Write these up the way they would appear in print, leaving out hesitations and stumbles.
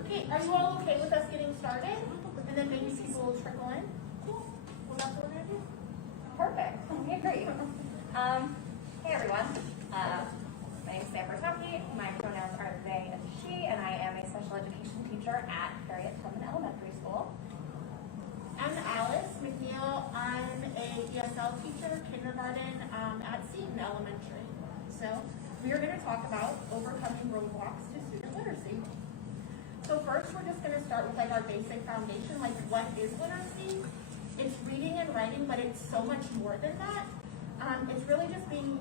Okay, are you all okay with us getting started? And then maybe people will trickle in? Cool. Well, that's what we're going to do. Perfect. Okay, great. Hey everyone. My name is Samantha Bertocchi. My pronouns are they and she, and I am a special education teacher at Harriet Tubman Elementary School. I'm Alice McNeil. I'm a ESL teacher, kindergarten at Seton Elementary. So we are going to talk about overcoming roadblocks to student literacy. So first, we're just going to start with like our basic foundation, like what is literacy? It's reading and writing, but it's so much more than that. It's really just being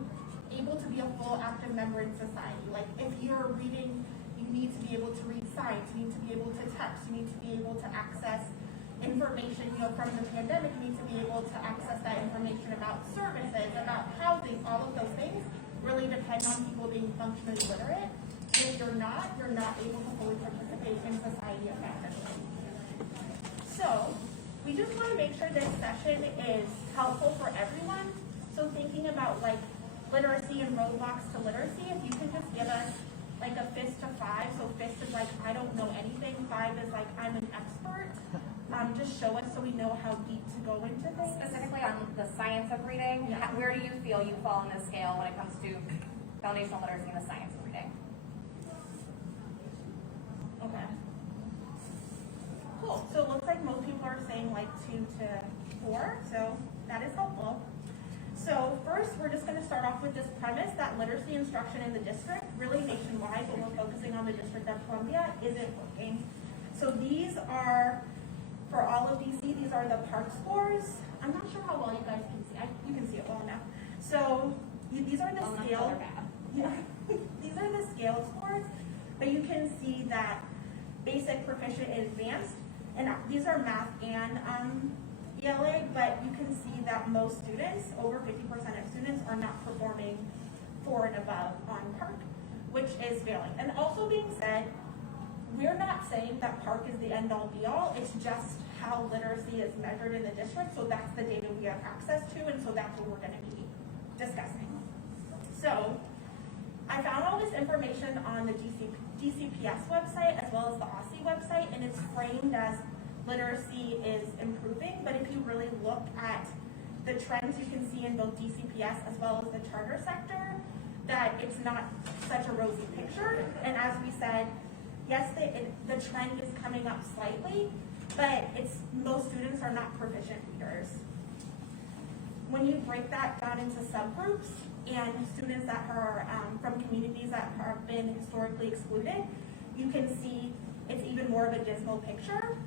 able to be a full active member in society. Like if you're reading, you need to be able to read signs, you need to be able to text, you need to be able to access information, from the pandemic, you need to be able to access that information about services, about housing, all of those things really depend on people being functionally literate. If you're not able to fully participate in society effectively. So we just want to make sure this session is helpful for everyone. So thinking about like literacy and roadblocks to literacy, if you can just give us like a fist to 5. So fist is like, I don't know anything. 5 is like, I'm an expert. Just show us so we know how deep to go into things. Specifically on the science of reading, Yeah. Where do you feel you fall on the scale when it comes to foundational literacy and the science of reading? Okay. Cool. So it looks like most people are saying like 2 to 4. So that is helpful. So first, we're just going to start off with this premise that literacy instruction in the district, really nationwide, but we're focusing on the District of Columbia, isn't working. So these are, for all of DC, these are the PARCC scores. I'm not sure how well you guys can see. You can see it well enough. So these are the scale. Yeah, these are the scale scores, but you can see that basic, proficient, and advanced, and these are math and ELA, but you can see that most students, over 50% of students, are not performing 4 and above on PARCC, which is failing. And also being said, we're not saying that PARCC is the end-all be-all, it's just how literacy is measured in the district, so that's the data we have access to, and so that's what we're going to be discussing. So, I found all this information on the DCPS website as well as the OSCE website, and it's framed as literacy is improving, but if you really look at the trends you can see in both DCPS as well as the charter sector, that it's not such a rosy picture. And as we said, yes, the trend is coming up slightly, but most students are not proficient readers. When you break that down into subgroups and students that are from communities that have been historically excluded, you can see it's even more of a dismal picture.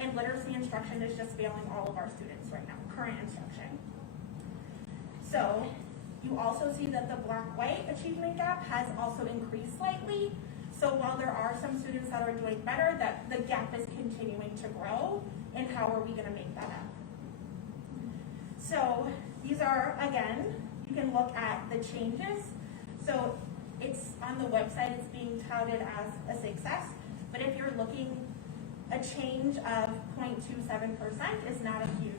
And literacy instruction is just failing all of our students right now, current instruction. So you also see that the black-white achievement gap has also increased slightly. So while there are some students that are doing better, that the gap is continuing to grow, and how are we going to make that up? So these are, again, you can look at the changes. So it's on the website, it's being touted as a success, but if you're looking, a change of 0.27% is not a huge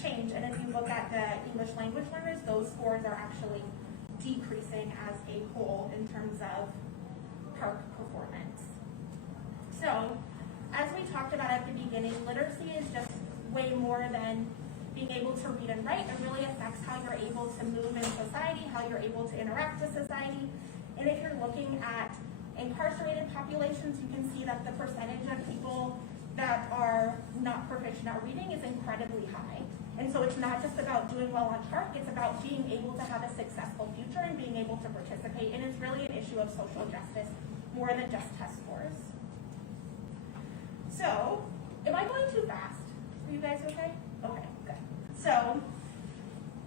change. And if you look at the English language learners, those scores are actually decreasing as a whole in terms of PARCC performance. So, as we talked about at the beginning, literacy is just way more than being able to read and write. It really affects how you're able to move in society, how you're able to interact with society. And if you're looking at incarcerated populations, you can see that the percentage of people that are not proficient at reading is incredibly high. And so it's not just about doing well on PARCC, it's about being able to have a successful future and being able to participate. And it's really an issue of social justice more than just test scores. So, am I going too fast? Are you guys okay? Okay, good. So,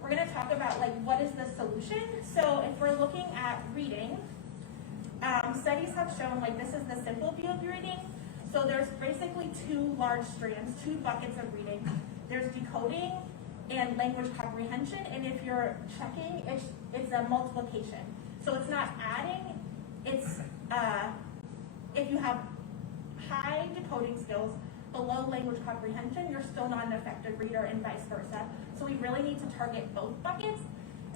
we're going to talk about like what is the solution. So if we're looking at reading, studies have shown like this is the simple view of reading. So there's basically 2 large strands, 2 buckets of reading. There's decoding and language comprehension, and if you're checking, it's a multiplication. So it's not adding, it's if you have high decoding skills, below language comprehension, you're still not an effective reader, and vice versa. So we really need to target both buckets.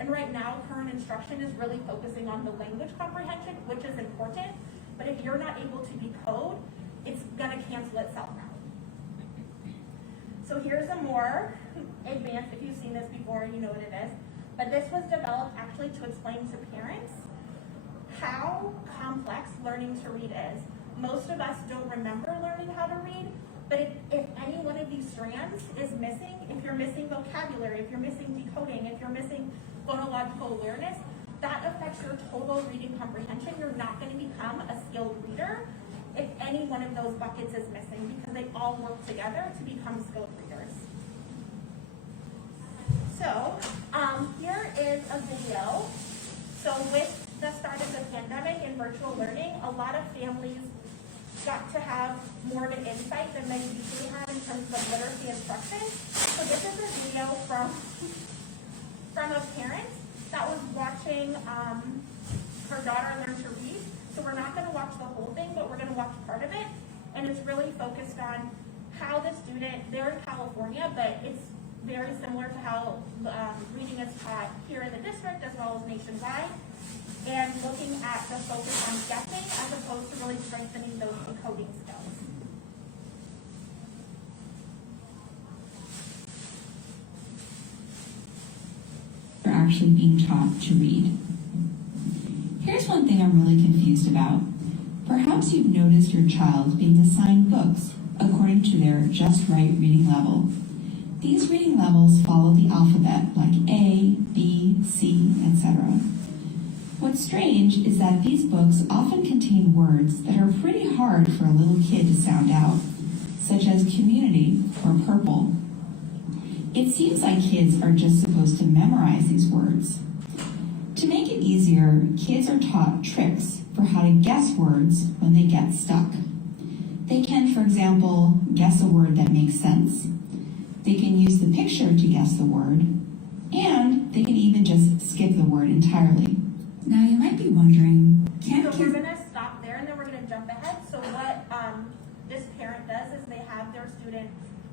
And right now, current instruction is really focusing on the language comprehension, which is important, But if you're not able to decode, it's gonna cancel itself out. So here's a more advanced, if you've seen this before, you know what it is. But this was developed actually to explain to parents how complex learning to read is. Most of us don't remember learning how to read, but if any one of these strands is missing, if you're missing vocabulary, if you're missing decoding, if you're missing phonological awareness, that affects your total reading comprehension. You're not going to become a skilled reader if any one of those buckets is missing, because they all work together to become skilled readers. So here is a video. So with the start of the pandemic and virtual learning, a lot of families got to have more of an insight than they usually have in terms of literacy instruction. So this is a video from a parent that was watching her daughter learn to read. So we're not going to watch the whole thing, but we're going to watch part of it. And it's really focused on how the student, they're in California, but it's very similar to how reading is taught here in the district as well as nationwide. And looking at the focus on guessing as opposed to really strengthening those decoding skills. They're actually being taught to read. Here's one thing I'm really confused about. Perhaps you've noticed your child being assigned books according to their just right reading level. These reading levels follow the alphabet like A, B, C, etc. What's strange is that these books often contain words that are pretty hard for a little kid to sound out, such as community or purple. It seems like kids are just supposed to memorize these words. To make it easier, kids are taught tricks for how to guess words when they get stuck. They can, for example, guess a word that makes sense. They can use the picture to guess the word, and they can even just skip the word entirely. Now you might be wondering, So we're going to stop there and then we're going to jump ahead. So what this parent does is they have their student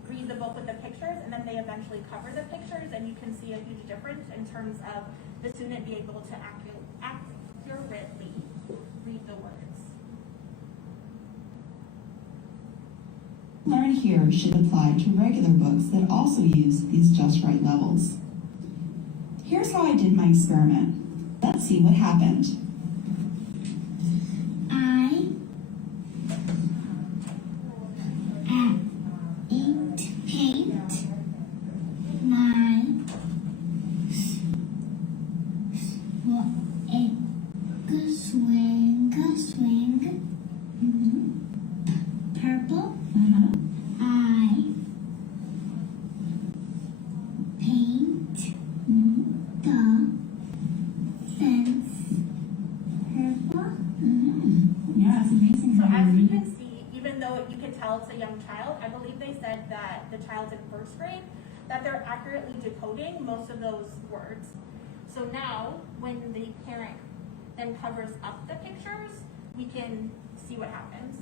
read the book with the pictures and then they eventually cover the pictures, and you can see a huge difference in terms of the student being able to accurately read the words. Learn here should apply to regular books that also use these just right levels. Here's how I did my experiment. Let's see what happened. I eat paint my swing purple. I paint the fence purple. Yeah, it's amazing. So as you can see, even though you can tell it's a young child, I believe they said that the child's in first grade, that they're accurately decoding most of those words. So now, when the parent then covers up the pictures, we can see what happens.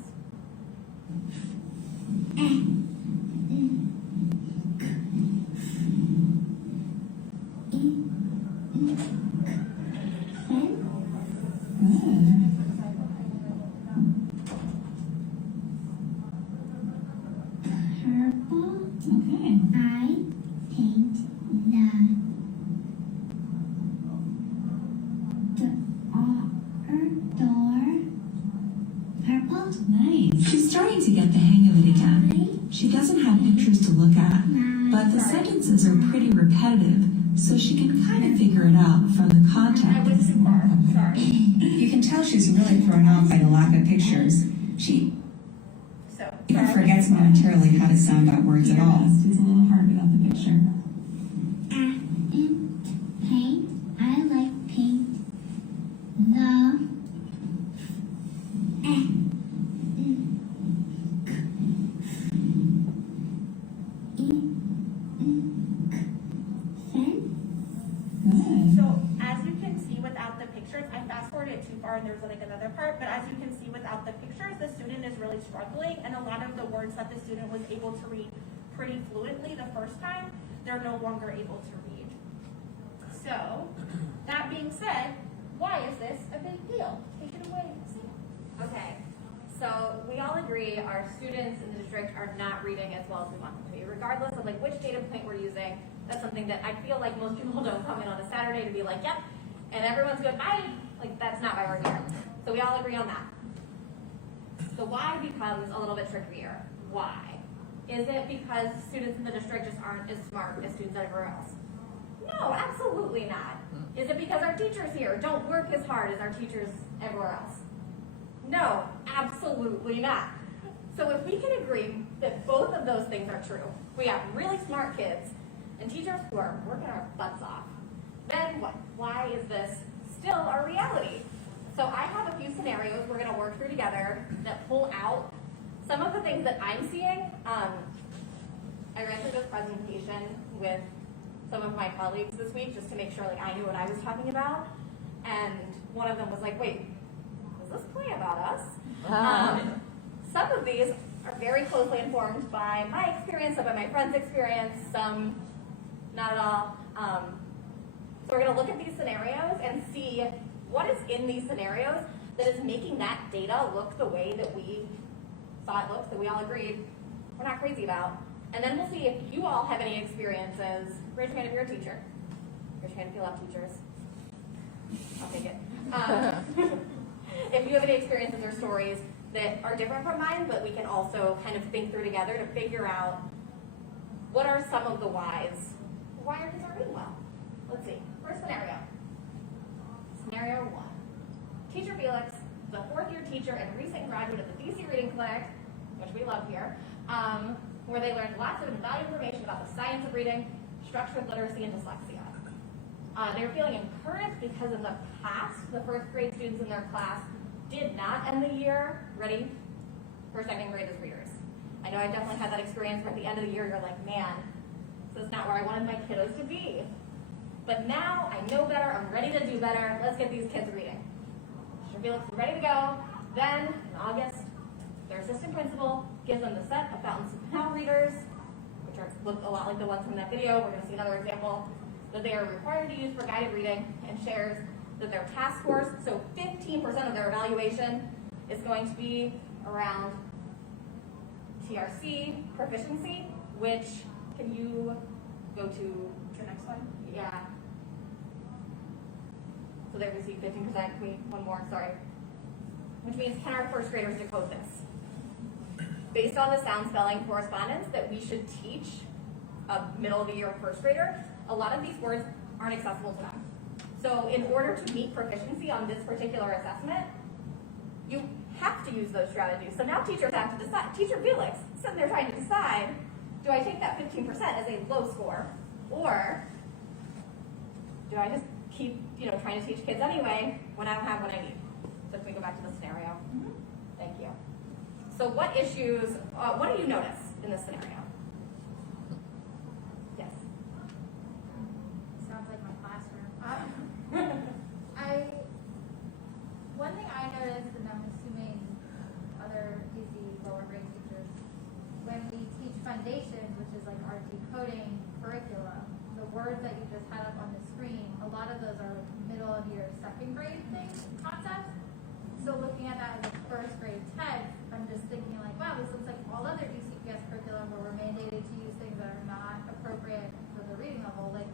Purple. Okay. I paint the door purple. Nice. She's starting to get the hang of it again. She doesn't have pictures to look at, but the sentences are pretty repetitive, so she can kind of figure it out from the I context. went too far, sorry. You can tell she's really thrown off by the lack of pictures. She So, even sorry. forgets momentarily how to sound out words at all. It's a little hard without the picture. Paint. I like paint the So as you can see without the pictures, I fast forwarded too far and there's like another part, but as you can see without the pictures, the student is really struggling, and a lot of the words that the student was able to read pretty fluently the first time, they're no longer able to read. So, that being said, why is this a big deal? Take it away, Sam. Okay, agree our students in the district are not reading as well as we want them to be, regardless of like which data point we're using. That's something that I feel like most people don't come in on a Saturday to be like, yep, and everyone's good, bye. Like, that's not why we're here. So we all agree on that. The why becomes a little bit trickier. Why? Is it because students in the district just aren't as smart as students everywhere else? No, absolutely not. Is it because our teachers here don't work as hard as our teachers everywhere else? No, absolutely not. So if we can agree that both of those things are true, we have really smart kids and teachers who are working our butts off, then what? Why is this still our reality? So I have a few scenarios we're going to work through together that pull out some of the things that I'm seeing. I ran through this presentation with some of my colleagues this week just to make sure like I knew what I was talking about. And one of them was like, wait, is this play about us? Some of these are very closely informed by my experience, some by my friends' experience, some not at all. So we're going to look at these scenarios and see what is in these scenarios that is making that data look the way that we thought it looks, that we all agreed we're not crazy about. And then we'll see if you all have any experiences. Raise your hand if you're a teacher. Raise your hand if you love teachers. I'll take it. If you have any experiences or stories that are different from mine, but we can also kind of think through together to figure out what are some of the whys. Why are kids not reading well? Let's see. First scenario. Scenario 1. Teacher Felix, the fourth-year teacher and recent graduate of the DC Reading Clinic, which we love here, where they learned lots of valuable information about the science of reading, structured literacy, and dyslexia. They were feeling encouraged because in the past, the first grade students in their class did not end the year ready for second grade as readers. I know I definitely had that experience where at the end of the year you're like, man, this is not where I wanted my kiddos to be. But now I know better, I'm ready to do better, let's get these kids reading. Teacher Felix is ready to go. Then, in August, their assistant principal gives them the set of Fountains of Canal readers, which look a lot like the ones from that video. We're going to see another example that they are required to use for guided reading, and shares that their task scores, so 15% of their evaluation is going to be around TRC proficiency, which, can you go to the next one? Yeah. So there we see 15%, one more, sorry. Which means, can our first graders decode this? Based on the sound spelling correspondence that we should teach a middle of the year first grader, a lot of these words aren't accessible to them. So in order to meet proficiency on this particular assessment, you have to use those strategies. So now teachers have to decide. Teacher Felix sitting there trying to decide, do I take that 15% as a low score, or do I just keep trying to teach kids anyway when I don't have what I need? So if we go back to the scenario. Thank you. So what issues, what do you notice in this scenario? Yes. Sounds like my classroom. One thing I noticed, and I'm assuming other easy lower grade teachers, when we teach foundations, which is like our decoding curriculum, the words that you just had up on the screen, a lot of those are like middle of your second grade things, concepts. So looking at that in the first grade text, I'm just thinking like, wow, this looks like all other DCPS curriculum where we're mandated to use things that are not appropriate for the reading level. Like,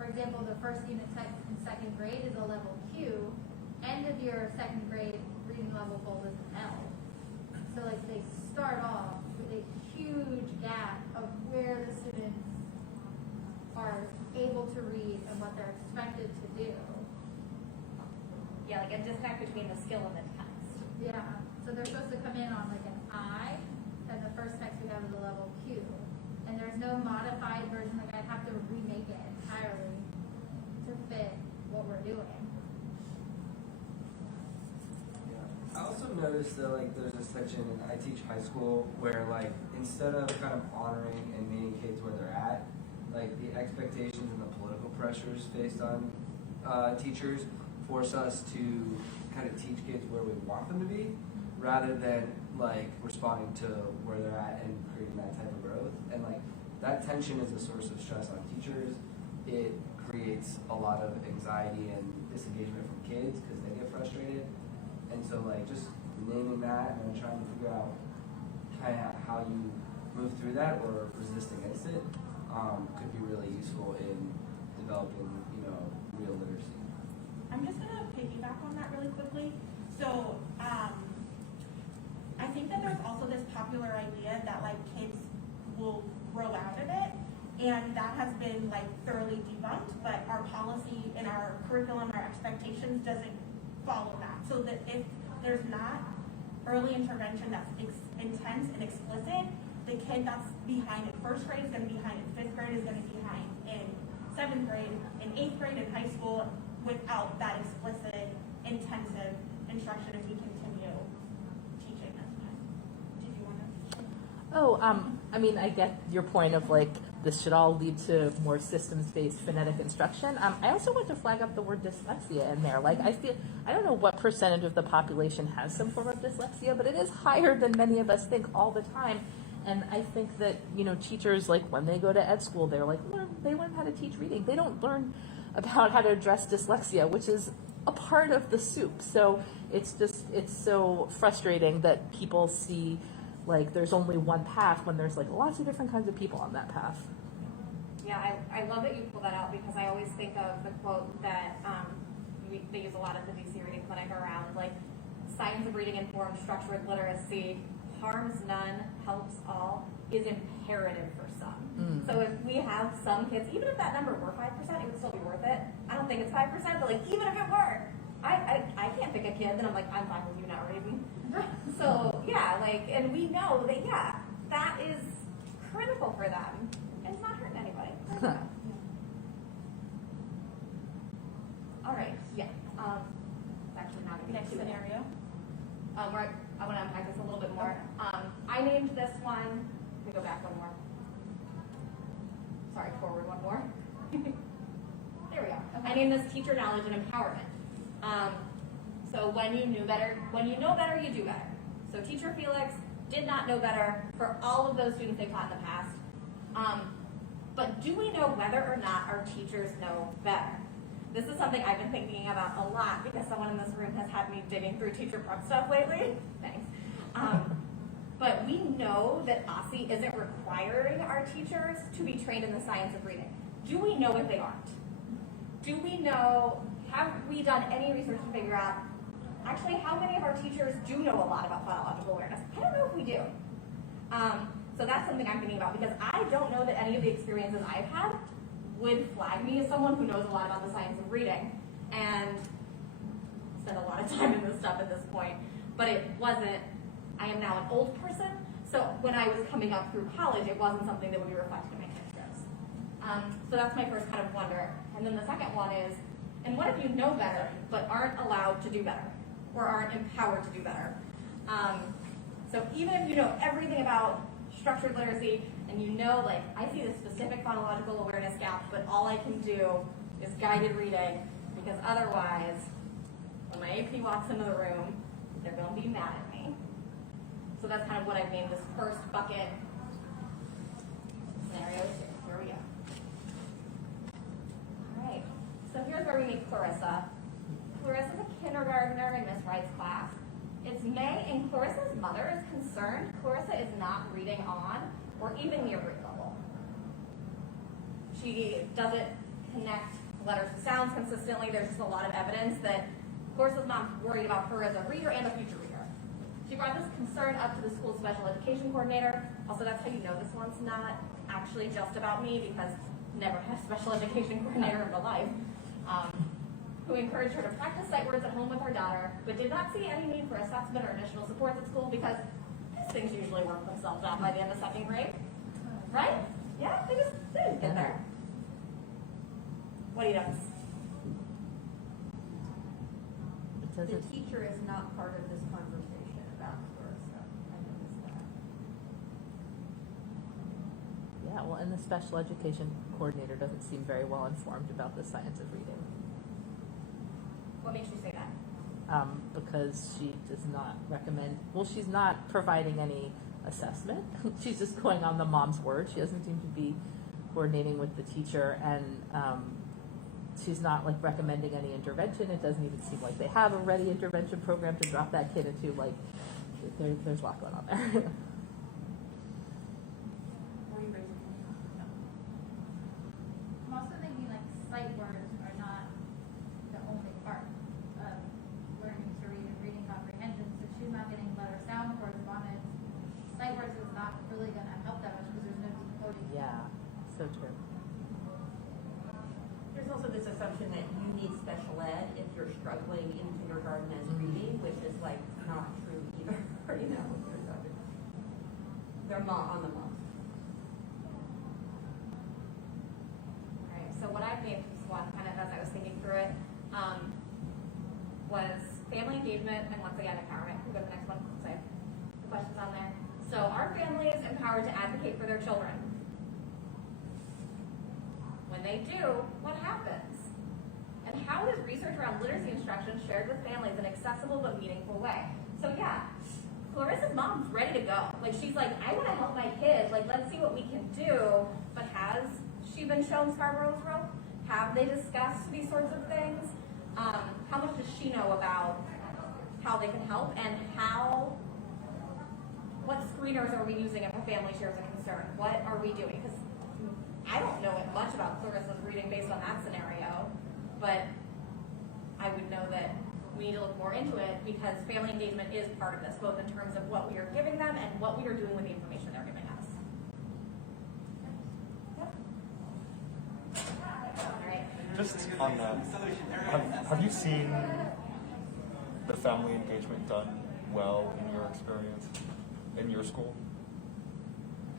for example, the first unit text in second grade is a level Q. End of your second grade reading level goal is an L. So like they start off with a huge gap of where the students are able to read and what they're expected to do. Yeah, like a disconnect between the skill and the text. Yeah, so they're supposed to come in on like an I, and the first text we have is a level Q. And there's no modified version, like I'd have to remake it entirely to fit what we're doing. I also noticed that like there's this section in I teach high school where like instead of kind of honoring and meeting kids where they're at, like the expectations and the political pressures faced on teachers force us to kind of teach kids where we want them to be, rather than like responding to where they're at and creating that type of growth. And like that tension is a source of stress on teachers. It creates a lot of anxiety and disengagement from kids because they get frustrated. And so like just naming that and then trying to figure out kind of how you move through that or resist against it could be really useful in developing, real literacy. I'm just gonna piggyback on that really quickly. So, I think that there's also this popular idea that like kids will grow out of it, and that has been like thoroughly debunked, but our policy and our curriculum, our expectations doesn't follow that. So that if there's not early intervention that's intense and explicit, the kid that's behind in first grade is going to be behind in fifth grade, is going to be behind in seventh grade, in eighth grade, in high school, without that explicit, intensive instruction if we continue teaching this way. Did you want to? Oh, I mean, I get your point of like, this should all lead to more systems-based phonetic instruction. I also want to flag up the word dyslexia in there. Like, I don't know what percentage of the population has some form of dyslexia, but it is higher than many of us think all the time. And I think that, teachers, like, when they go to ed school, they're like, they learn how to teach reading. They don't learn about how to address dyslexia, which is a part of the soup. So it's so frustrating that people see, like, there's only one path when there's, like, lots of different kinds of people on that path. Yeah, I love that you pull that out because I always think of the quote that they use a lot at the DC Reading Clinic around, like, science of reading informed structured literacy harms none, helps all, is imperative for some. So if we have some kids, even if that number were 5%, it would still be worth it. I don't think it's 5%, but like even if it were, I can't pick a kid that I'm like, I'm fine with you not reading. So yeah, like, and we know that, yeah, that is critical for them. And it's not hurting anybody. All right, yeah. It's actually not going to be Next too scenario. I want to unpack this a little bit more. I named this one, let me go back one more. Sorry, forward one more. There we go. Okay. I named this teacher knowledge and empowerment. So when you know better, you do better. So teacher Felix did not know better for all of those students they taught in the past. But do we know whether or not our teachers know better? This is something I've been thinking about a lot because someone in this room has had me digging through teacher prep stuff lately. Thanks. But we know that OSSE isn't requiring our teachers to be trained in the science of reading. Do we know if they aren't? Do we know, have we done any research to figure out actually how many of our teachers do know a lot about phonological awareness? I don't know if we do. So that's something I'm thinking about because I don't know that any of the experiences I've had would flag me as someone who knows a lot about the science of reading and spend a lot of time in this stuff at this point. But it wasn't, I am now an old person, so when I was coming up through college, it wasn't something that would be reflected in my transcripts. So that's my first kind of wonder. And then the second one is, and what if you know better, but aren't allowed to do better, or aren't empowered to do better? So even if you know everything about structured literacy, and you know, like, I see this specific phonological awareness gap, but all I can do is guided reading, because otherwise, when my AP walks into the room, they're going to be mad at me. So that's kind of what I've named this first bucket scenarios. Here we go. All right. So here's where we meet Clarissa. Clarissa's a kindergartner in Miss Wright's class. It's May, and Clarissa's mother is concerned Clarissa is not reading on or even near grade level. She doesn't connect letters to sounds consistently. There's just a lot of evidence that Clarissa's mom's worried about her as a reader and a future reader. She brought this concern up to the school's special education coordinator. Also, that's how you know this one's not actually just about me, because I never had a special education coordinator in my life, who encouraged her to practice sight words at home with her daughter, but did not see any need for assessment or additional supports at school because these things usually work themselves out by the end of second grade. Right? Yeah, they didn't get there. What do you notice? The teacher is not part of this conversation about Clarissa. I noticed that. Yeah, well, and the special education coordinator doesn't seem very well informed about the science of reading. What makes you say that? Because she does not recommend, well, she's not providing any assessment. She's just going on the mom's word. She doesn't seem to be coordinating with the teacher, and she's not like recommending any intervention. It doesn't even seem like they have a ready intervention program to drop that kid into. Like, there's a lot going on there. sight words are not the only part of learning to read and reading comprehension. So she's not getting letter sound correspondence. Sight words is not really going to help that much because there's no decoding. Yeah, so true. There's also this assumption that you need special ed if you're struggling in kindergarten as reading, which is like not true either. You know, they're not on the month. Alright, so what I made one kind of as I was thinking through it, was family engagement and once again empowerment. We'll go to the next one. So I have the questions on there. So are families empowered to advocate for their children? When they do, what happens? And how is research around literacy instruction shared with families in an accessible but meaningful way? So yeah, Clarissa's mom's ready to go. Like she's like, I want to help my kids. Like let's see what we can do. But has she been shown Scarborough's rope? Have they discussed these sorts of things? How much does she know about how they can help and what screeners are we using if a family shares a concern? What are we doing? Because I don't know much about Clarissa's reading based on that scenario, but I would know that we need to look more into it because family engagement is part of this, both in terms of what we are giving them and what we are doing with the information they're giving us. All right. Just on that, have you seen the family engagement done well in your experience, in your school?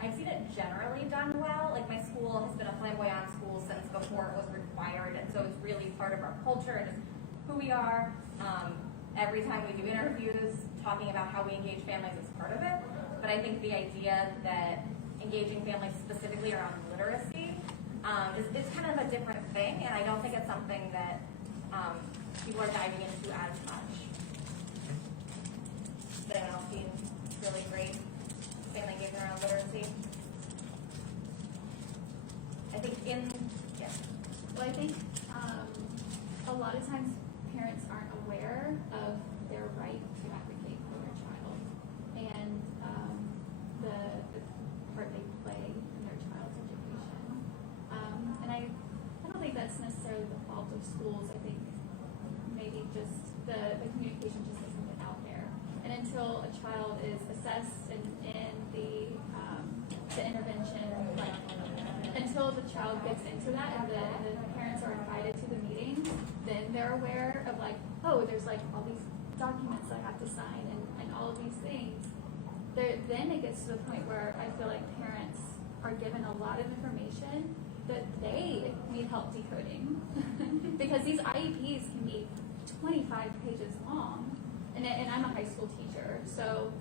I've seen it generally done well. Like my school has been a flamboyant school since before it was required, and so it's really part of our culture and just who we are. Every time we do interviews, talking about how we engage families is part of it. But I think the idea that engaging families specifically around literacy is kind of a different thing, and I don't think it's something that people are diving into as much. Has anyone else seen really great family engagement around literacy? I think Well, I think a lot of times parents aren't aware of their right to advocate for their child and the part they play in their child's education. And I don't think that's necessarily the fault of schools. I think maybe just the communication just doesn't get out there. And until a child is assessed in the intervention, like until the child gets into that and the parents are invited to the meetings, then they're aware of like, oh, there's like all these documents I have to sign and all of these things. Then it gets to the point where I feel like parents are given a lot of information that they need help decoding because these IEPs can be 25 pages long, and I'm a high school teacher, so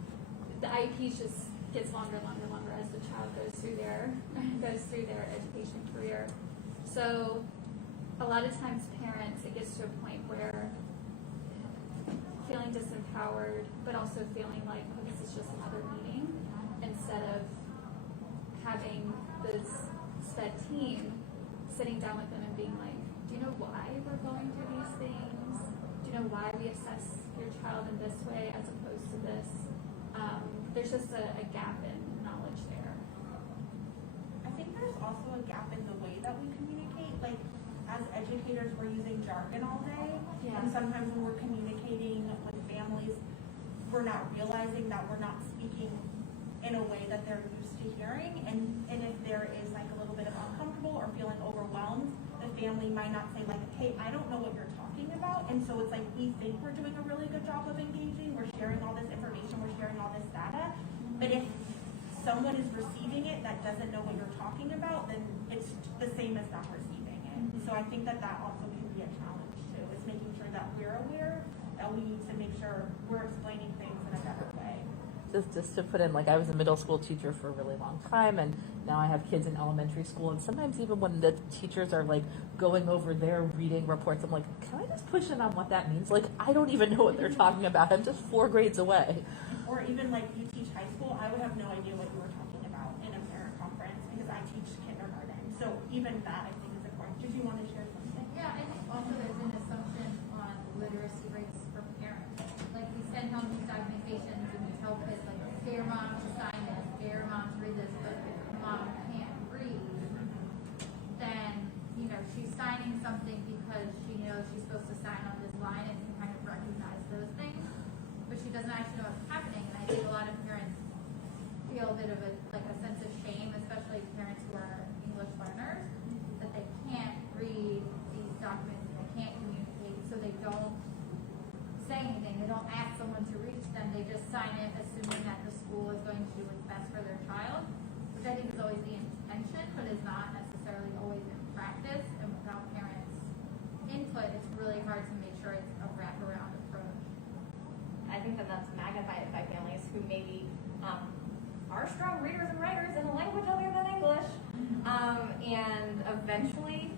the IEPs just gets longer as the child goes through their education career. So a lot of times parents, it gets to a point where feeling disempowered, but also feeling like, oh, this is just another meeting, instead of having this SPED team sitting down with them and being like, do you know why we're going through these things? Do you know why we assess your child in this way as opposed to this? There's just a gap in knowledge there. I think there's also a gap in the way that we communicate. Like, as educators, we're using jargon all day. Yeah. And sometimes when we're communicating with families, we're not realizing that we're not speaking in a way that they're used to hearing. And if there is like a little bit of uncomfortable or feeling overwhelmed, the family might not say like, hey, I don't know what you're talking about. And so it's like, we think we're doing a really good job of engaging. We're sharing all this information. We're sharing all this data. But if someone is receiving it that doesn't know what you're talking about, then it's the same as not receiving it. So I think that also can be a challenge too, is making sure that we're aware that we need to make sure we're explaining things in a better way. Just to put in, like, I was a middle school teacher for a really long time, and now I have kids in elementary school, and sometimes even when the teachers are like going over their reading reports, I'm like, can I just push in on what that means? Like, I don't even know what they're talking about. I'm just 4 grades away. Or even like you teach high school, I would have no idea what you were talking about in a parent conference because I teach kindergarten. So even that I think is important. Did you want to share something? Yeah, I think also there's an assumption on literacy rates for parents. Like we send home these documentations and we tell kids like, get your mom to sign this, get your mom to read this, but if your mom can't read, then, you know, she's signing something doesn't actually know what's happening. And I think a lot of parents feel a bit of a sense of shame, especially parents who are English learners, that they can't read these documents and they can't communicate, so they don't say anything. They don't ask someone to reach them. They just sign it, assuming that the school is going to do what's best for their child, which I think is always the intention, but is not necessarily always in practice. And without parents' input, it's really hard to make sure it's a wraparound approach. I think that that's magnified by families who maybe are strong readers and writers in a language other than English, and eventually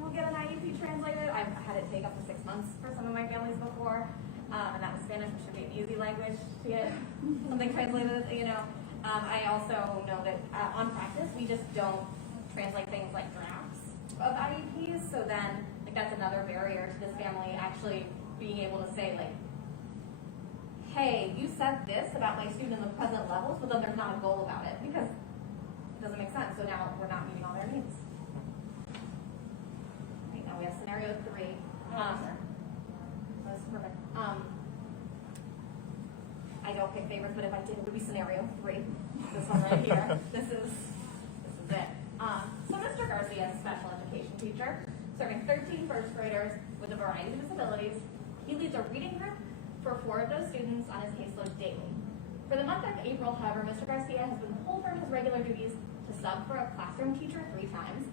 we'll get an IEP translated. I've had it take up to 6 months for some of my families before, and that was Spanish, which should be an easy language to get something translated, you know. I also know that on practice, we just don't translate things like drafts of IEPs, so then like that's another barrier to this family actually being able to say, like, hey, you said this about my student in the present levels, but then there's not a goal about it because it doesn't make sense. So now we're not meeting all their needs. Right, now we have scenario 3. That's perfect. I don't pick favorites, but if I did, it would be scenario 3. This one right here. This is it. So Mr. Garcia is a special education teacher, serving 13 first graders with a variety of disabilities. He leads a reading group for 4 of those students on his caseload daily. For the month of April, however, Mr. Garcia has been pulled from his regular duties to sub for a classroom teacher 3 times.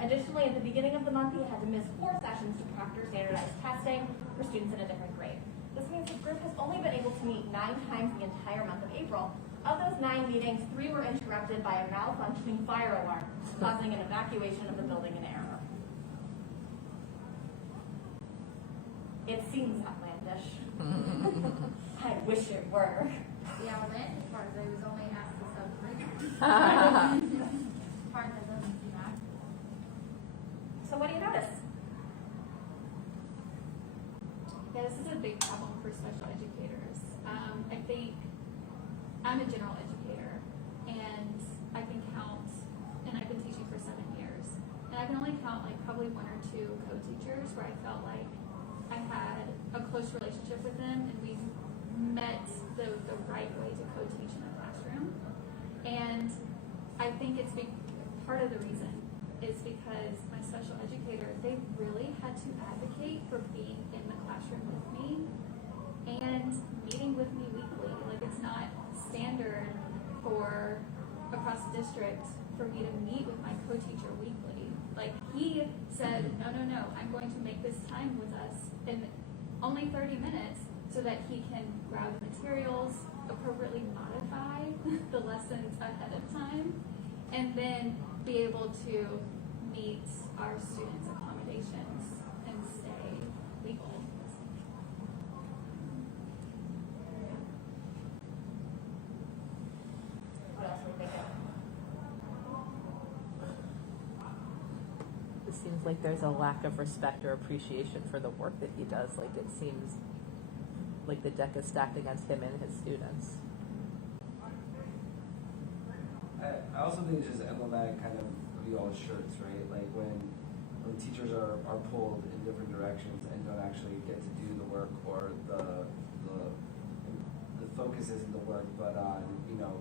Additionally, at the beginning of the month, he had to miss 4 sessions to proctor standardized testing for students in a different grade. This means the group has only been able to meet 9 times the entire month of April. Of those 9 meetings, 3 were interrupted by a malfunctioning fire alarm, causing an evacuation of the building in error. It seems outlandish. I wish it were. The outlandish part is I was only asked to sub 3 times. Part that doesn't seem accurate. So what do you notice? Yeah, this is a big problem for special educators. I think I'm a general educator, and I can count, and I've been teaching for 7 years, and I can only count like probably 1 or 2 co-teachers where I felt like I had a close relationship with them, and we met the right way to co-teach in a classroom. And I think it's part of the reason is because my special educator, they really had to advocate for being in the classroom with me and meeting with me weekly. Like, it's not standard for across the district for me to meet with my co-teacher weekly. Like, he said, no, I'm going to make this time with us in only 30 minutes so that he can grab materials, appropriately modify the lessons ahead of time, and then be able to meet our students' accommodations and stay legal. What else are we thinking? It seems like there's a lack of respect or appreciation for the work that he does. Like, it seems like the deck is stacked against him and his students. I also think it's just emblematic kind of y'all's shirts, right? Like when teachers are pulled in different directions and don't actually get to do the work, or the focus isn't the work but on, you know,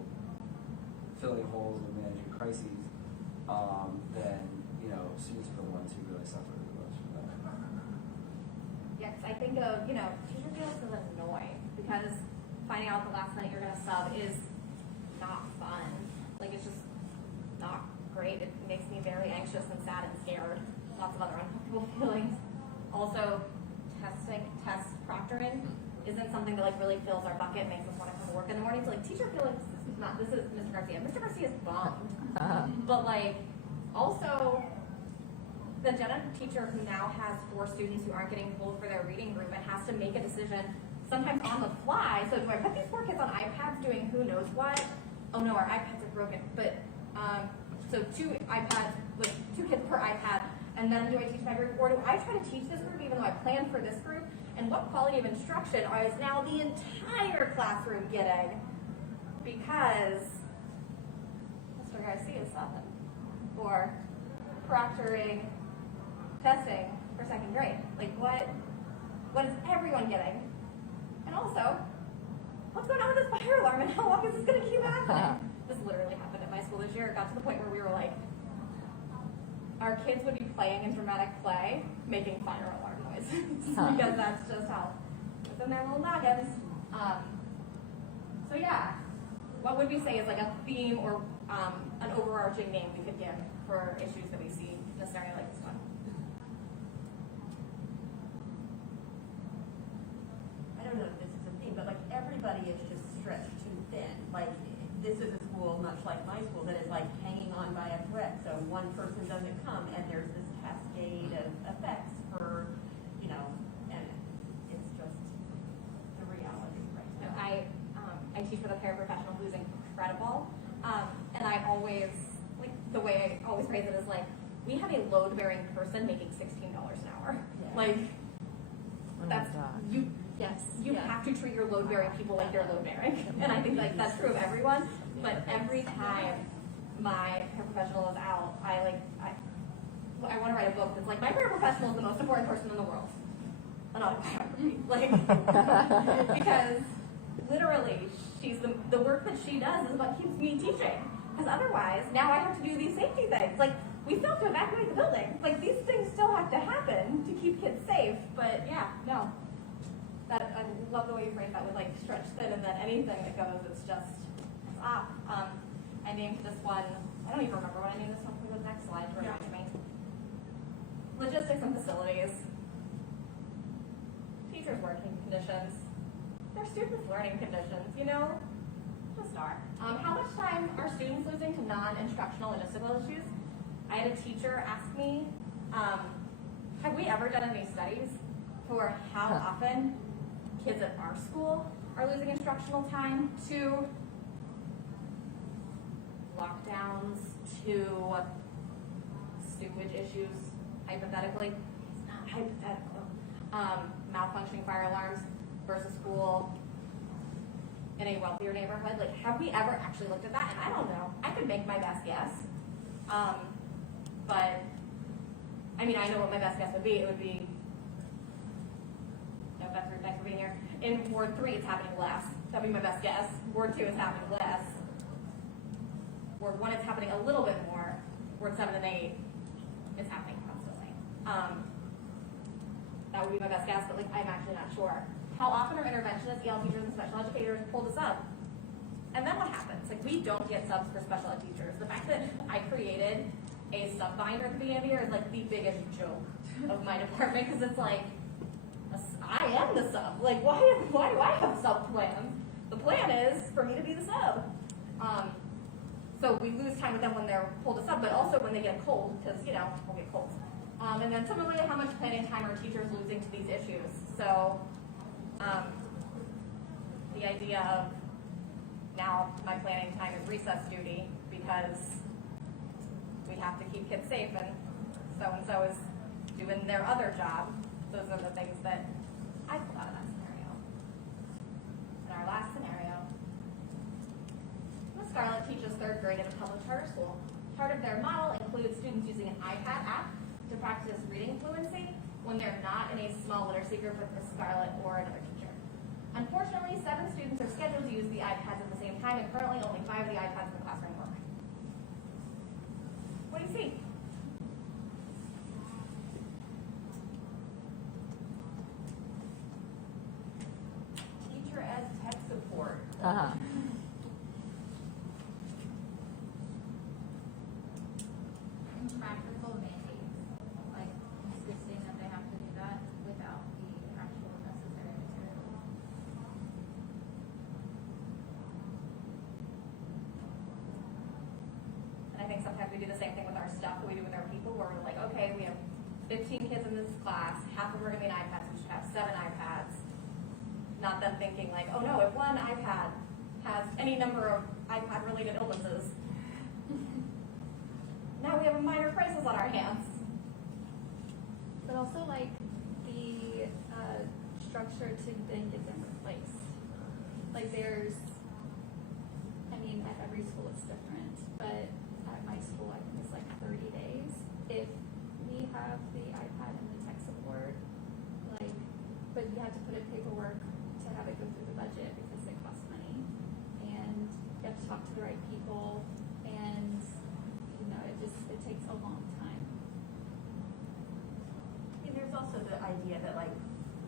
filling holes and managing crises, then, you know, students are the ones who really suffer the most from that. Yes, I think of, you know, teacher feels is annoying because finding out the last minute you're going to sub is not fun. Like, it's just not great. It makes me very anxious and sad and scared. Lots of other uncomfortable feelings. Also, test proctoring isn't something that like really fills our bucket, makes us want to come to work in the morning. So like, teacher feels this is Mr. Garcia. Mr. Garcia's bummed. But like, also, the gen ed teacher who now has 4 students who aren't getting pulled for their reading group and has to make a decision sometimes on the fly. So do I put these 4 kids on iPads doing who knows what? Oh no, our iPads are broken. But so 2 iPads with 2 kids per iPad, and then do I teach my group, or do I try to teach this group even though I planned for this group? And what quality of instruction is now the entire classroom getting because Mr. Garcia is subbing or proctoring testing for 2nd grade? Like, what is everyone getting? And also, alarm, and how long is this going to keep happening? This literally happened at my school this year. It got to the point where we were like, our kids would be playing in dramatic play, making fire alarm noises, because that's just how it's in their little noggins. So yeah, what would we say is like a theme or an overarching name we could give for issues that we see in a scenario like this one? I don't know if this is a theme, but like everybody is just stretched too thin. Like this is a school, much like my school, that is like hanging on by a thread. So one person doesn't come, and there's this cascade of effects for, and it's just the reality right now. I teach with a paraprofessional who's incredible, and I always, like, the way I always phrase it is like, we have a load-bearing person making $16 an hour. Yeah. Like, that's, you Yes. have to treat your load-bearing people like they're load-bearing. And I think like that's true of everyone, but every time my paraprofessional is out, I want to write a book that's like, my paraprofessional is the most important person in the world. An autobiography. Like, because literally, she's the work that she does is what keeps me teaching. Because otherwise, now I have to do these safety things. Like, we still have to evacuate the building. Like, these things still have to happen to keep kids safe. But yeah, no. I love the way you phrase that with like stretch thin, and then anything that goes, it's up. I named this one, I don't even remember what I named this one. Can we go to the next slide to remind me? Logistics and facilities. Teachers' working conditions. Their students' learning conditions, just are. How much time are students losing to non-instructional logistical issues? I had a teacher ask me, have we ever done any studies for how often kids at our school are losing instructional time to lockdowns, to stupid issues, hypothetically? It's not hypothetical. Malfunctioning fire alarms versus school in a wealthier neighborhood. Like, have we ever actually looked at that? And I don't know. I could make my best guess. But, I mean, I know what my best guess would be. It would be, thanks for being here. In Ward 3, it's happening less. That'd be my best guess. Ward 2, it's happening less. Ward 1, it's happening a little bit more. Ward 7 and 8, it's happening constantly. That would be my best guess, but like, I'm actually not sure. How often are interventionists, EL teachers, and special educators pulled a sub? And then what happens? Like, we don't get subs for special ed teachers. The fact that I created a sub binder at the beginning of the year is like the biggest joke of my department, because it's like, I am the sub. Like, why do I have sub plans? The plan is for me to be the sub. So we lose time with them when they're pulled a sub, but also when they get cold, because, we'll get colds. And then similarly, how much planning time are teachers losing to these issues? So the idea of now my planning time is recess duty because we have to keep kids safe, and so is doing their other job. Those are the things that I pulled out of that scenario. And our last scenario, Miss Scarlett teaches 3rd grade at a public charter school. Part of their model includes students using an iPad app to practice reading fluency when they're not in a small literacy group with Miss Scarlett or another teacher. Unfortunately, 7 students are scheduled to use the iPads at the same time, and currently only 5 of the iPads in the classroom work. What do you see? Teacher as tech support. Practical mandates, like insisting that they have to do that without the actual necessary materials. And I think sometimes we do the same thing with our stuff that we do with our people, where we're like, okay, we have 15 kids in this class, half of them are going to be on iPads, we should have 7 iPads. Not them thinking like, oh no, if one iPad has any number of iPad-related illnesses, now we have a minor crisis on our hands. But also, like, the structure to then get them replaced. Like, there's, I mean, at every school it's different, but at my school I think it's like 30 days. If we have the iPad and the tech support, like, but you have to put in paperwork to have it go through the budget because it costs money. to the right people, and it takes a long time. And there's also the idea that like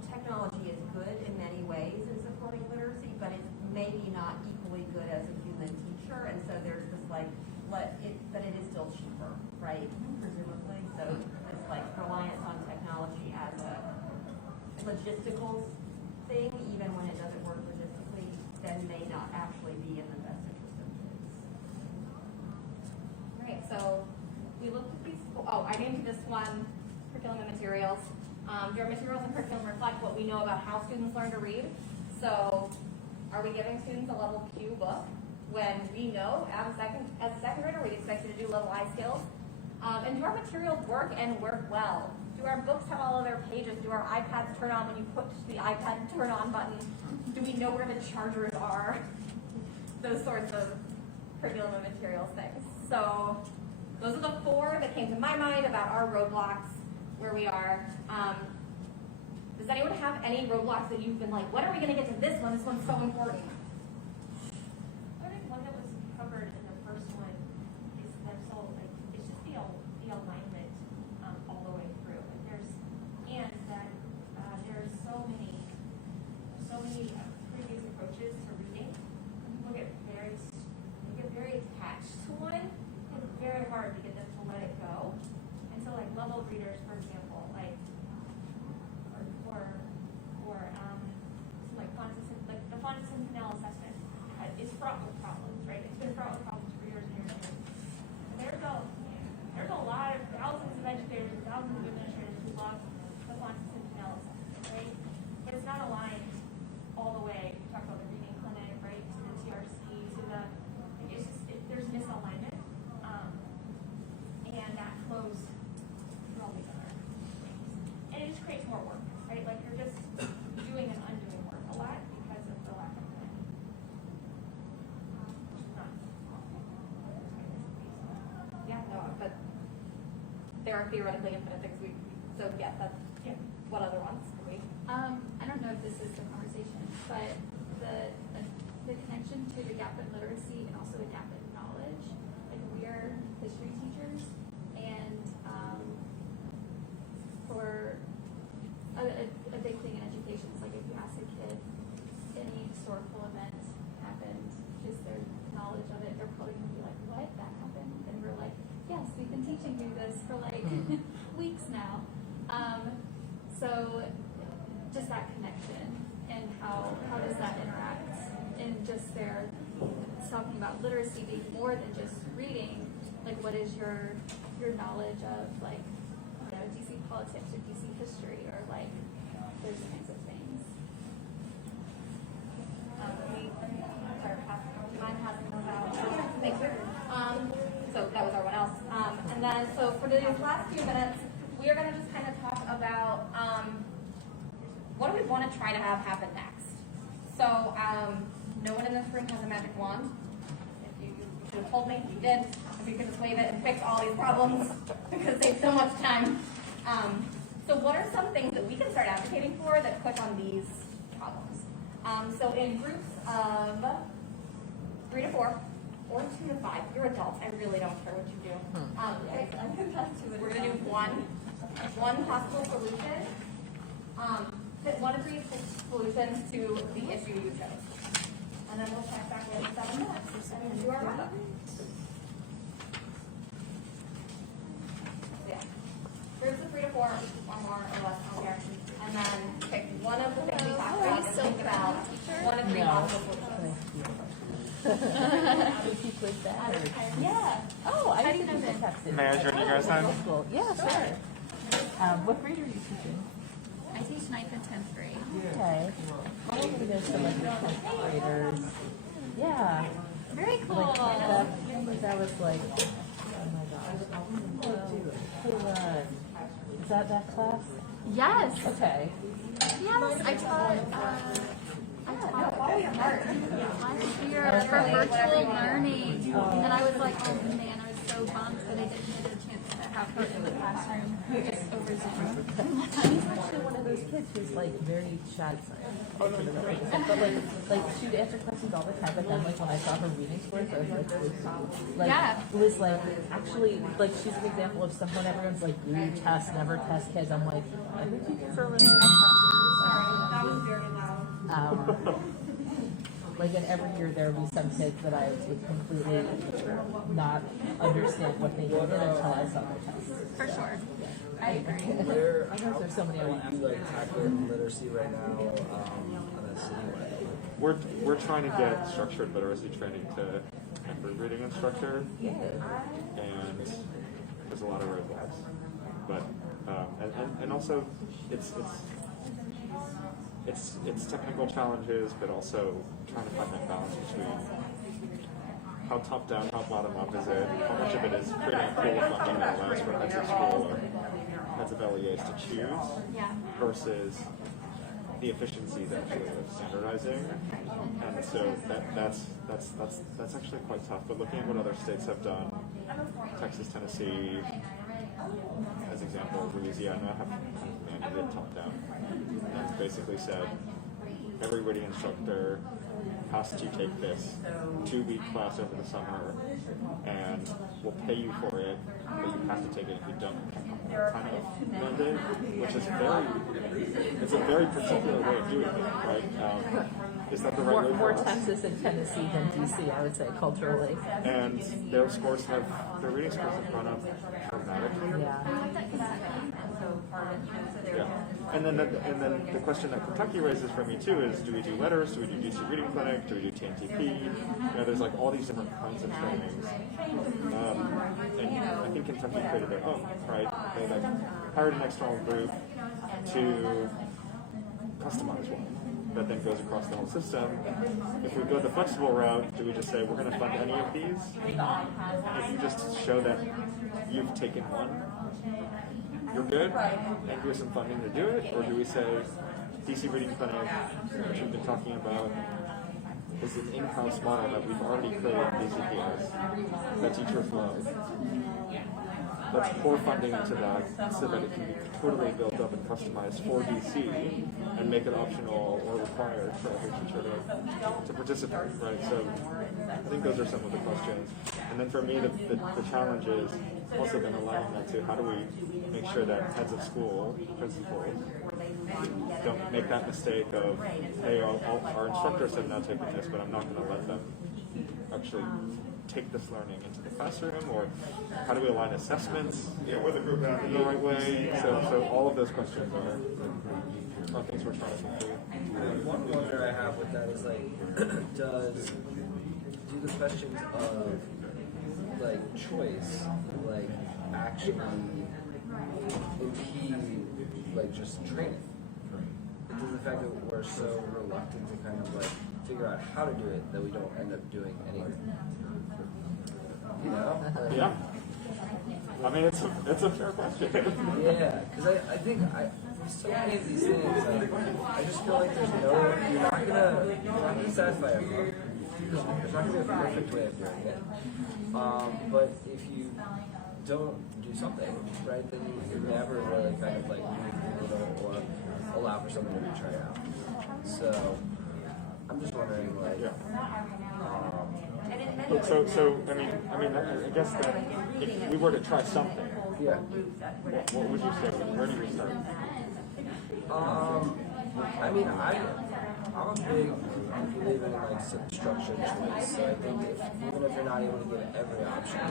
technology is good in many ways in supporting literacy, but it's maybe not equally good as a human teacher, and so there's this like, but it is still cheaper, right? Presumably, so it's like reliance on technology as a logistical thing, even when it doesn't work logistically, then may not actually be in the best interest of kids. Right, so we looked at these, I named this one curriculum and materials. Your materials and curriculum reflect what we know about how students learn to read. So are we giving students a level Q book when we know as a second grader we expect you to do level I skills? And do our materials work and work well? Do our books have all of their pages? Do our iPads turn on when you push the iPad turn on button? Do we know where the chargers are? Those sorts of curriculum and materials things. So those are the 4 that came to my mind about our roadblocks, where we are. Does anyone have any roadblocks that you've been like, when are we going to get to this one? This one's so important. I think one that was covered in the first one is that it's just the alignment all the way through. And there's so many previous approaches to reading. People get very attached to one. It's very hard to get them to let it go. And so like level readers, for example, like the Fontes and McNeil assessment is fraught with problems, right? It's been fraught with problems for years and years and years. And there's a lot of thousands of educators, thousands of administrators who love the Fontes and McNeil assessment, right? But it's not aligned all the way. We talked about the reading clinic, right? To the TRC, there's misalignment, and that flows through all these other things. And it just creates more work, right? Like you're just doing and undoing work a lot because of the lack of planning. Which is not Yeah, no, but there are theoretically infinite things so yes, that's, yeah. What other ones could we? I don't know if this is the conversation, but the connection to the gap in literacy and also the gap in knowledge. Like we're history teachers, and for a big thing in education is like if you ask a kid any historical event happened, just their knowledge of it, they're probably gonna be like, "What? That happened?" And we're like, "Yes, we've been teaching you this for like weeks now." So just that connection and how does that interact in just their talking about literacy being more than just reading, like what is your knowledge of like DC politics or DC history or like those kinds of things. Mine has those out. Thank you. So that was our one else. And then so for the last few minutes, we are going to just kind of talk about what do we want to try to have happen next. So no one in this room has a magic wand. If you should have told me, you did. If you could just wave it and fix all these problems because they take so much time. So what are some things that we can start advocating for that push on these problems? So in groups of 3 to 4 or 2 to 5, you're adults. I really don't care what you do. We're going to do one possible solution. Pick one of these solutions to the issue you chose. And then we'll check back in 7 minutes and do our wrap-up. Yeah. Groups of 3 to 4, or more or less, I don't care. And then pick one of the things we talked about and think about one of 3 possible solutions. Do you teach like that? Yeah. Oh, I didn't know that. May I join you guys then? Yeah, sure. What grade are you teaching? I teach 9th and 10th grade. Okay. Hopefully there's some like 10th graders. Yeah. Very cool. Like that was like, oh my gosh. Whoa. Is that class? Yes. Okay. Yes, I taught Follow your heart. last year for virtual learning, and I was like, oh man, I was so bummed that I didn't get a chance to have her in the classroom just over Zoom. She's actually one of those kids who's like very shy. But like she'd answer questions all the time. But then like when I saw her reading scores, I was like, Yeah. it was like actually like she's an example of someone everyone's like you test, never test kids. I'm like, I think you can for really nice Sorry, that was very loud. Like and every year there would be some kids that I would completely not understand what they needed until I saw their tests. For sure. I agree. I know there's so many I want to ask. You like tackling literacy right now on a citywide? We're trying to get structured literacy training to every reading instructor, and there's a lot of roadblocks. But and also it's technical challenges, but also trying to find that balance between how top down, how bottom up is it, how much of it is creating a pool of funding that allows for heads of school or heads of LEAs to choose, Yeah. versus the efficiencies actually of standardizing. And so that's actually quite tough. But looking at what other states have done, Texas, Tennessee, as examples, Louisiana have mandated top down. And basically said every reading instructor has to take this 2-week class over the summer, and we'll pay you for it, but you have to take it if you don't. Kind of mandate, which is it's a very particular way of doing it, right? Is that the right way More for us? Texas and Tennessee than DC, I would say, culturally. And their reading scores have gone up dramatically. Yeah. Yeah. And then the question that Kentucky raises for me too is, do we do letters? Do we do DC Reading Clinic? Do we do TNTP? You know, there's like all these different kinds of trainings. And I think Kentucky created their own, right? They like hired an external group to customize one that then goes across the whole system. If we go the flexible route, do we just say we're going to fund any of these? If you just show that you've taken one, you're good, and give us some funding to do it? Or do we say DC Reading Clinic, which we've been talking about, is an in-house model that we've already created in DCPS that teachers love. Let's pour funding into that so that it can be totally built up and customized for DC and make it optional or required for every teacher to participate, right? So I think those are some of the questions. And then for me, the challenge is also then aligning that to how do we make sure that heads of school, principals, don't make that mistake of, hey, our instructors have now taken this, but I'm not going to let them actually take this learning into the classroom, or how do we align assessments in the right way? So all of those questions are things we're trying to think through. One wonder I have with that is like, do the questions of like choice like actually impede like just training? Does the fact that we're so reluctant to kind of like figure out how to do it that we don't end up doing anything? You know? Yeah. I mean, it's a fair question. Yeah, because I think so many of these things, like, I just feel like you're not gonna satisfy everyone. There's not gonna be a perfect way of doing it. But if you don't do something, right, then you never really kind of like move the needle or allow for someone to try it out. So I'm just wondering, like, So I mean, I guess that if we were to try something, yeah. what would you say? Where do you start? I mean, I'm a big believer in like structured choice. So I think even if you're not able to give every option,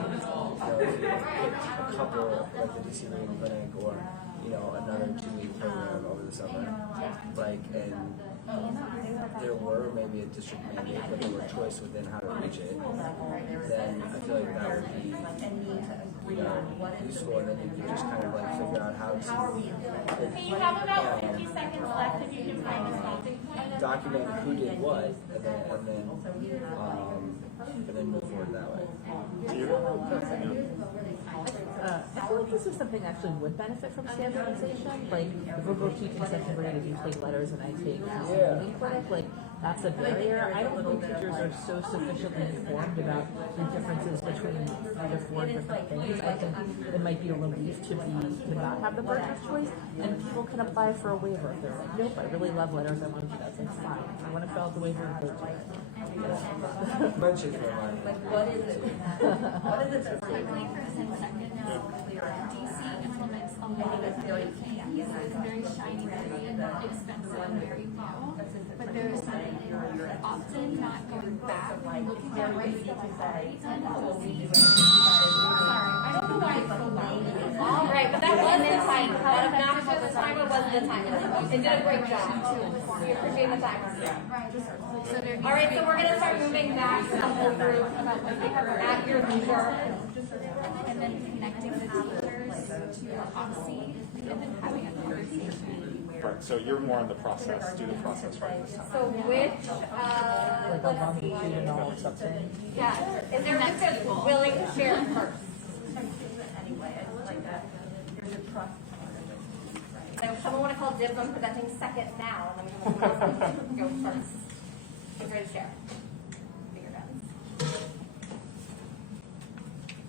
if you pick a couple like the DC Reading Clinic or another 2-week program over the summer, like and there were maybe a district mandate, but there were choice within how to reach it, then I feel like that would be useful, and then you can just kind of like figure out how to You have about 50 seconds left if you can find this topic. document who did what, and then move forward that way. I feel like this is something that actually would benefit from standardization. Like, if we're both teaching second grade and you take letters and I take reading clinic, like, that's a barrier. I don't think teachers are so sufficiently informed about the differences between 3 to 4 different things. I think it might be a relief to not have the burden of choice, and people can apply for a waiver if they're like, nope, I really love letters, I want to do that. It's like, fine, I want to fill out the waiver and go do it. Mention for a while. Like, what is it? What is it that's Quickly for a second, DC implements a lot of very things. It's very shiny, very expensive, and very new. But there's often not going back and looking at what you already done policy. Sorry, I don't know why it's so loud. All right, but that was the time. That obnoxious timer was the timer. It did a great job. We appreciate the timer. All right, so we're gonna start moving back to the whole group at your leisure. And then connecting the teachers to the policy and then having a conversation. Right, so you're more on the process, do the process right this time. So which, Like a let's see. longitudinal or something. Yeah, is there just willing to share first? Anyway, I just like that. There's a trust. So if someone want to call dibs on presenting second now, and then we can go first. Who's ready to share? Be your guns.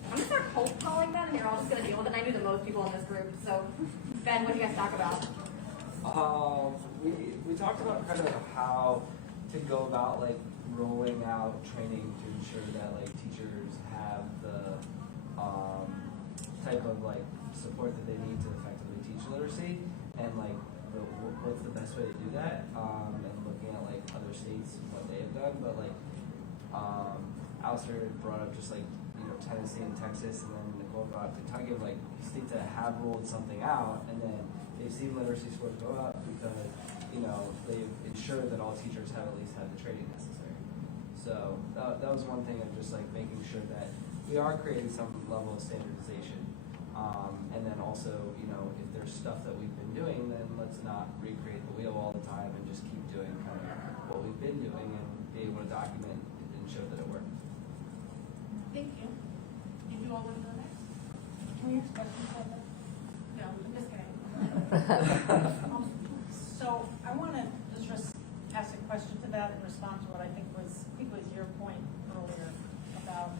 I'm gonna start cold calling them, and you're all just gonna deal with it. And I knew the most people in this group, so Ben, what do you guys talk about? We talked about kind of how to go about like rolling out training to ensure that like teachers have the type of like support that they need to effectively teach literacy, and like what's the best way to do that, and looking at like other states what they have done, but like Alistair brought up just like Tennessee and Texas, and then Nicole brought up Kentucky of like states that have rolled something out, and then they've seen literacy scores go up because they've ensured that all teachers have at least had the training necessary. So that was one thing of just like making sure that we are creating some level of standardization, and then also if there's stuff that we've been doing, then let's not recreate the wheel all the time and just keep doing kind of what we've been doing and be able to document and show that it works. Thank you. Did you all want to go next? Can we expect you to? No, I'm just kidding. So I want to just ask a question to that and respond to what I think was your point earlier about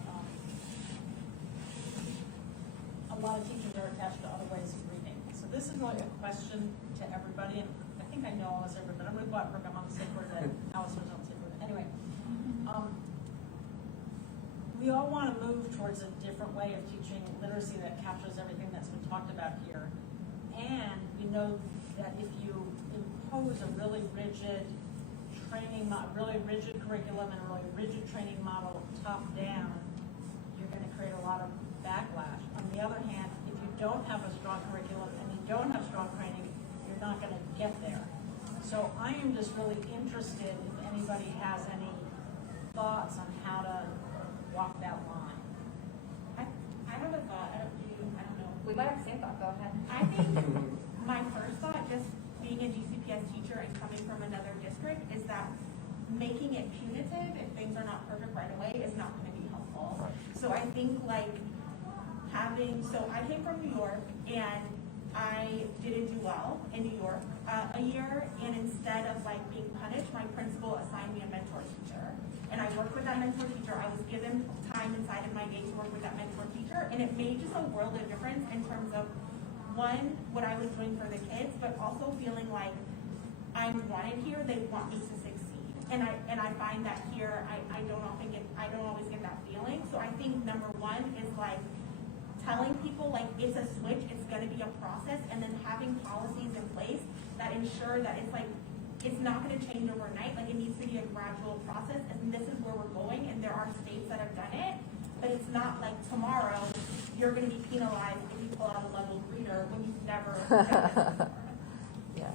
a lot of teachers are attached to other ways of reading. So this is really a question to everybody, and I think I know almost everybody, but I'm going to go out and work. I'm on the same board that Alistair's on the same board. Anyway, we all want to move towards a different way of teaching literacy that captures everything that's been talked about here. And we know that if you impose a really rigid really rigid curriculum and a really rigid training model top down, you're going to create a lot of backlash. On the other hand, if you don't have a strong curriculum and you don't have strong training, you're not going to get there. So I am just really interested if anybody has any thoughts on how to walk that line. I have a thought. I don't know. We might have the same thought. Go ahead. I think my first thought, just being a GCPS teacher and coming from another district, is that making it punitive if things are not perfect right away is not going to be helpful. So I think like I came from New York, and I didn't do well in New York a year, and instead of like being punished, my principal assigned me a mentor teacher. And I worked with that mentor teacher. I was given time inside of my day to work with that mentor teacher, and it made just a world of difference in terms of, one, what I was doing for the kids, but also feeling like I'm wanted here, they want me to succeed. And I find that here, I don't always get that feeling. So I think number one is like telling people like it's a switch, it's gonna be a process, and then having policies in place that ensure that it's not going to change overnight. Like it needs to be a gradual process, and this is where we're going. And there are states that have done it, but it's not like tomorrow you're going to be penalized if you pull out a level reader when you've never done this before. Yeah.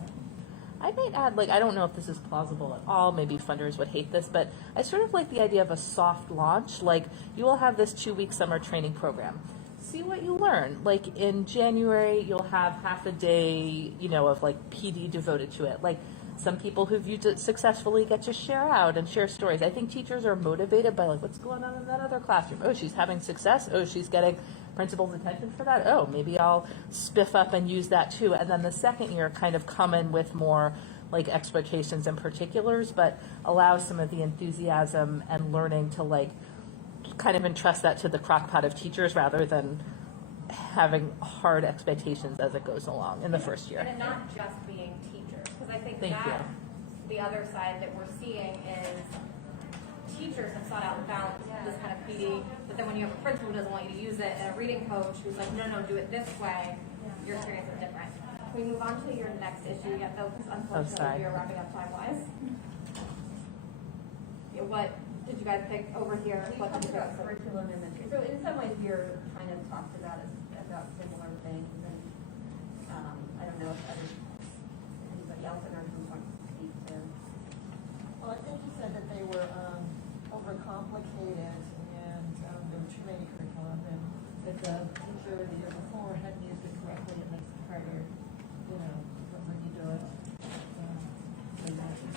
I might add, I don't know if this is plausible at all. Maybe funders would hate this, but I sort of like the idea of a soft launch. Like you will have this 2-week summer training program. See what you learn. Like in January, you'll have half a day, of PD devoted to it. Like some people who've used it successfully get to share out and share stories. I think teachers are motivated by what's going on in that other classroom. Oh, she's having success. Oh, she's getting principal's attention for that. Oh, maybe I'll spiff up and use that too. And then the second year kind of come in with more like expectations and particulars, but allow some of the enthusiasm and learning to like kind of entrust that to the crockpot of teachers rather than having hard expectations as it goes along in the first year. And it not just being teachers, because I think Thank that you. the other side that we're seeing is teachers have sought out and found this kind of PD, but then when you have a principal who doesn't want you to use it, and a reading coach who's like, no, do it this way, your experience is different. Can we move on to your next issue yet, though, because unfortunately sorry. we are wrapping up time-wise. Yeah, what did you guys pick over here? We What did talked you about guys curriculum and so in some ways we're kind of talked about similar things, and I don't know if anybody else in our group wants to speak to. Well, I think you said that they were overcomplicated and there were too many curriculum, and that the teacher the year before hadn't used it correctly, it makes it harder, when you do it. So that is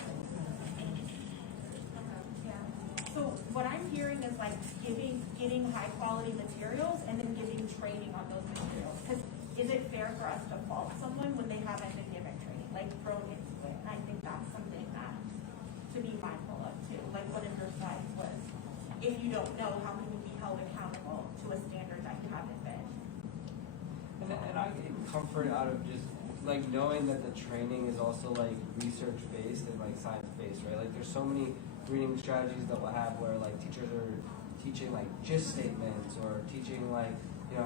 So what I'm hearing is like getting high quality materials and then giving training on those materials. Because is it fair for us to fault someone when they haven't been given training, like thrown into it? And I think that's something that to be mindful of too. Like one of your slides was, if you don't know, how can you be held accountable to a standard that you haven't been? And I get comfort out of just like knowing that the training is also like research based and like science based, right? Like there's so many reading strategies that we'll have where like teachers are teaching like gist statements or teaching like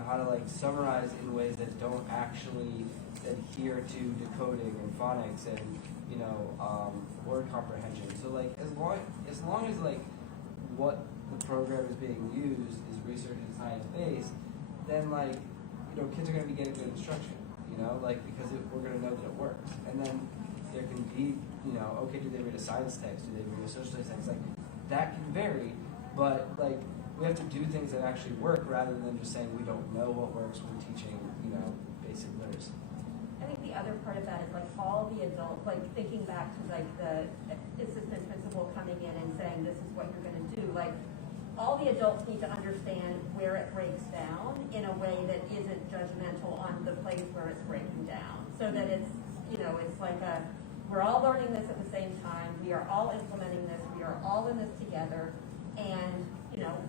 how to like summarize in ways that don't actually adhere to decoding and phonics and word comprehension. So like as long as like what the program is being used is research and science based, then like kids are going to be getting good instruction, because we're going to know that it works. And then there can be okay, do they read a science text? Do they read a social studies text? Like that can vary, but like we have to do things that actually work rather than just saying we don't know what works when teaching, basic literacy. I think the other part of that is like all the adults, like thinking back to like the assistant principal coming in and saying this is what you're going to do. Like all the adults need to understand where it breaks down in a way that isn't judgmental on the place where it's breaking down, so that it's it's like we're all learning this at the same time. We are all implementing this. We are all in this together, and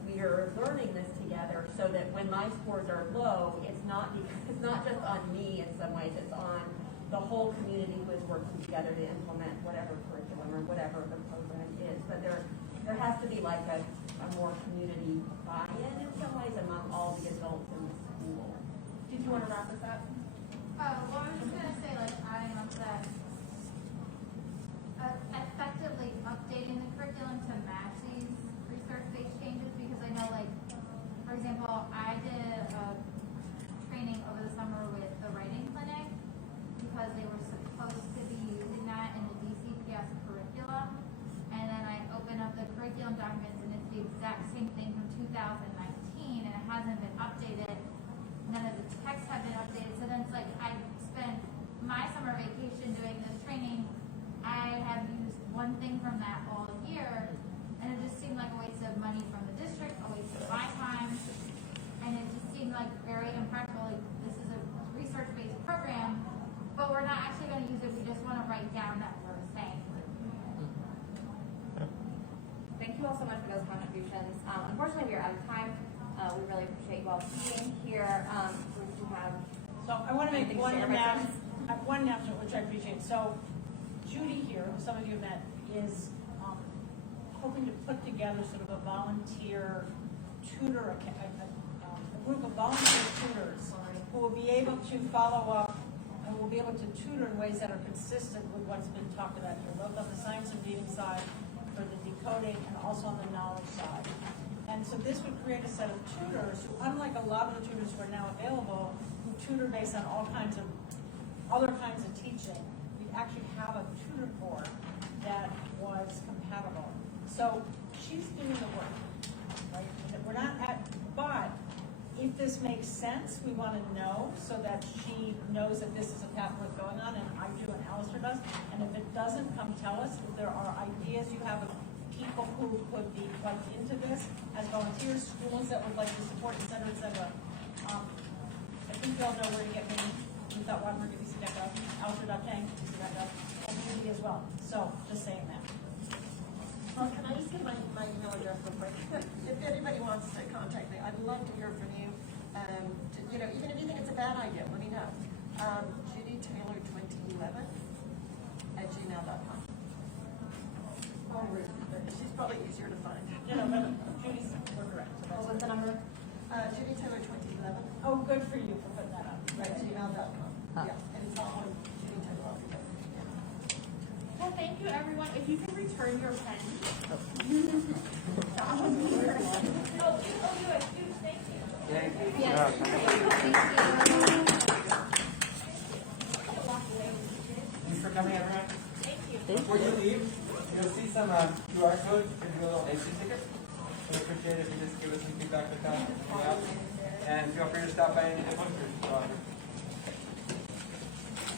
we are learning this together. So that when my scores are low, it's not just on me in some ways. It's on the whole community who is working together to implement whatever curriculum or whatever the program is. But there has to be like a more community buy-in in some ways among all the adults in the school. Did you want to wrap this up? Well, I was just gonna say, like, adding up that effectively updating the curriculum to match these research-based changes, because I know, like, for example, I did a training over the summer with the writing clinic because they were supposed to be using that in the DCPS curriculum, and then I opened up the curriculum documents and it's the exact same thing from 2019, and it hasn't been updated. None of the texts have been updated, so then it's like I spent my summer vacation doing this training. I have used one thing from that all year, and it just seemed like a waste of money from the district, a waste of my time, and it just seemed like very impractical. Like, this is a research-based program, but we're not actually going to use it. We just want to write down that we're saying. Thank you all so much for those contributions. Unfortunately, we are out of time. We really appreciate you all being here. We do have. So I want to make anything one to share, announcement, which I appreciate. So Judy here, who some of you have met, is hoping to put together sort of a volunteer tutor, a group of volunteer tutors who will be able to follow up and will be able to tutor in ways that are consistent with what's been talked about here, both on the science and reading side, for the decoding, and also on the knowledge side. And so this would create a set of tutors who, unlike a lot of the tutors who are now available, who tutor based on all kinds of other kinds of teaching, we actually have a tutor board that was compatible. So she's doing the work, right? We're not at, but if this makes sense, we want to know so that she knows that this is a path worth going on, and I do, and Alistair does. And if it doesn't, come tell us. If there are ideas you have of people who could be plugged into this as volunteers, schools that would like to support, et cetera, et cetera. I think you all know where to get me. We thought Alistair.Tang, Judy as well, so just saying that. Well, can I just give my email address real quick? If anybody wants to contact me, I'd love to hear from you. Even if you think it's a bad idea, let me know. JudyTaylor2011@gmail.com. She's probably easier to find. But Judy's, we're correct. What was the number? JudyTaylor2011 Oh, good for you for putting that up. @gmail.com. Huh. Yeah, and it's all on Judy Taylor. Well, thank you, everyone. If you can return your pen. Thanks for coming, everyone. Before you leave, you'll see some QR codes for your little exit ticket. We'd appreciate it if you just give us some feedback with that. And feel free to stop by any of the posters.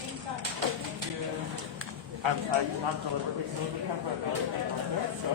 Thank you. I'm not deliberately saying the camera, but so.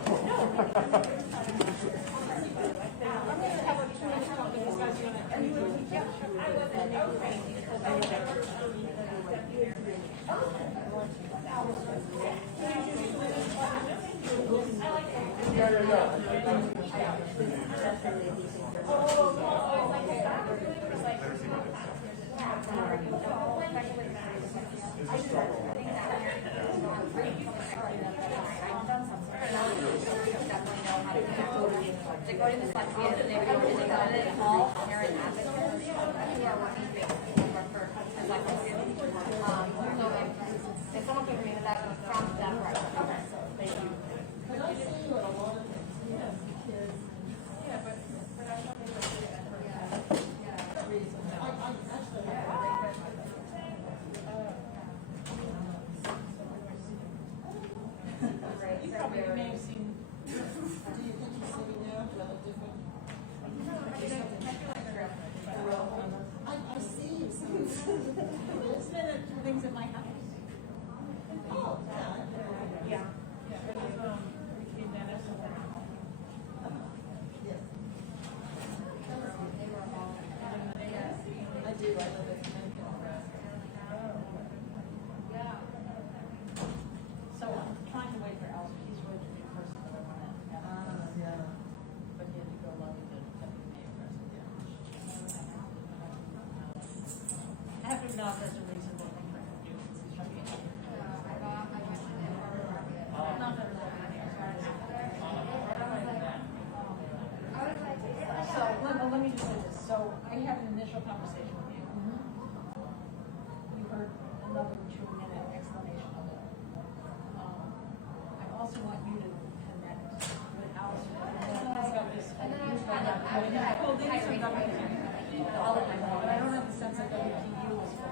Decoding dyslexia is an area where they got it all parent advocates who are working for dyslexia. So if someone could read that from them, right? Okay, so thank you. But I see what a lot of kids. Yeah, but that's not the You probably may have seen. Do you think you're seeing now? Do I look different? I see you. It's been things that might happen. Oh, yeah. Yes. I do. I love it. So I'm trying to wait for Al. He's really the new person that I want to have. Yeah. But he had to go lobby the WMA president. I have to acknowledge that's a reasonable thing for him to do since he's trying to get. Not that it's So let me just say this. So I had an initial conversation with you. You heard another 2-minute explanation of it. I also want you to connect with Allison. He's got this. Well, these are WTU. But I don't have the sense that WTU is for.